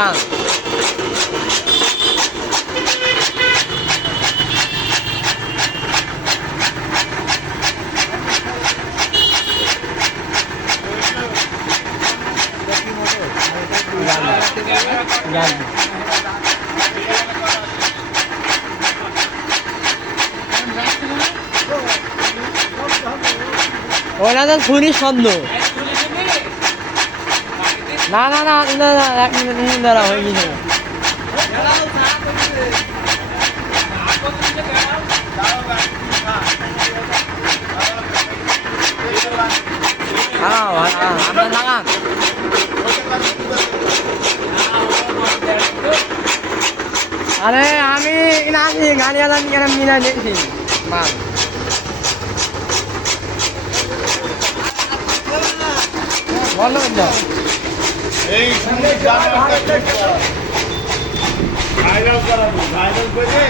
লাগান ওরা তো খুনি স্বপ্ন না না না না না, এক মিনিট মিনিট দাঁড়া হয়ে গেছে। আরে, আমি না গাড়ি আলাম কেন মিনা দেখছি মাল বন্ধ ভাইরাল করাবো ভাইরাল করে